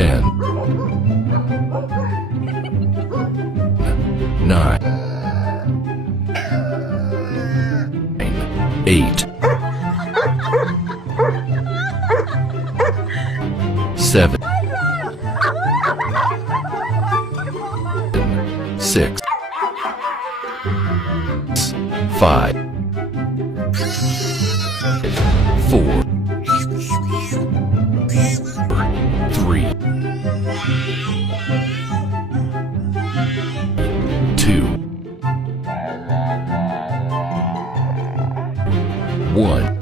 10, 9, 8, 7, 6, 5, 4, 3, 2, 1.